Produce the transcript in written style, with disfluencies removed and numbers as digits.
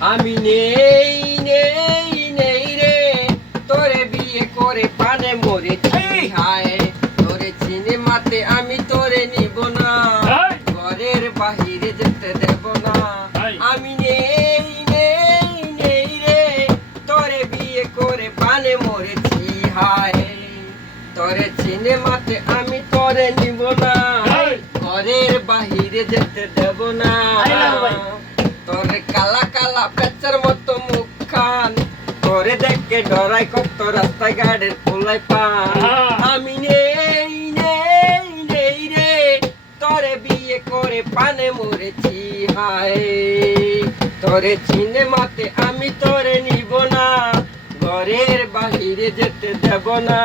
আমি নেই নেই নেই রে তোরে বিয়ে করে পানে মরেছি হায় তোরে সিনেমাতে আমি তোরে নিব না ঘরের বাহিরে যেতে দেব না আমি নেই নেই নেই রে তোরে বিয়ে করে পানে মরেছি হায় তোরে সিনেমাতে আমি তোরে নিব না ঘরের বাহিরে যেতে দেব না তোরে কালা কালা পেঁচার মতো মুখখান তোরে দেখে ডরাই কত রাস্তায় গাড়ির পোলাই পান আমি নেই নেই নেই রে তোরে বিয়ে করে পানে মরেছি হায় তোরে সিনেমাতে আমি তোরে নিব না ঘরের বাহিরে যেতে দেব না।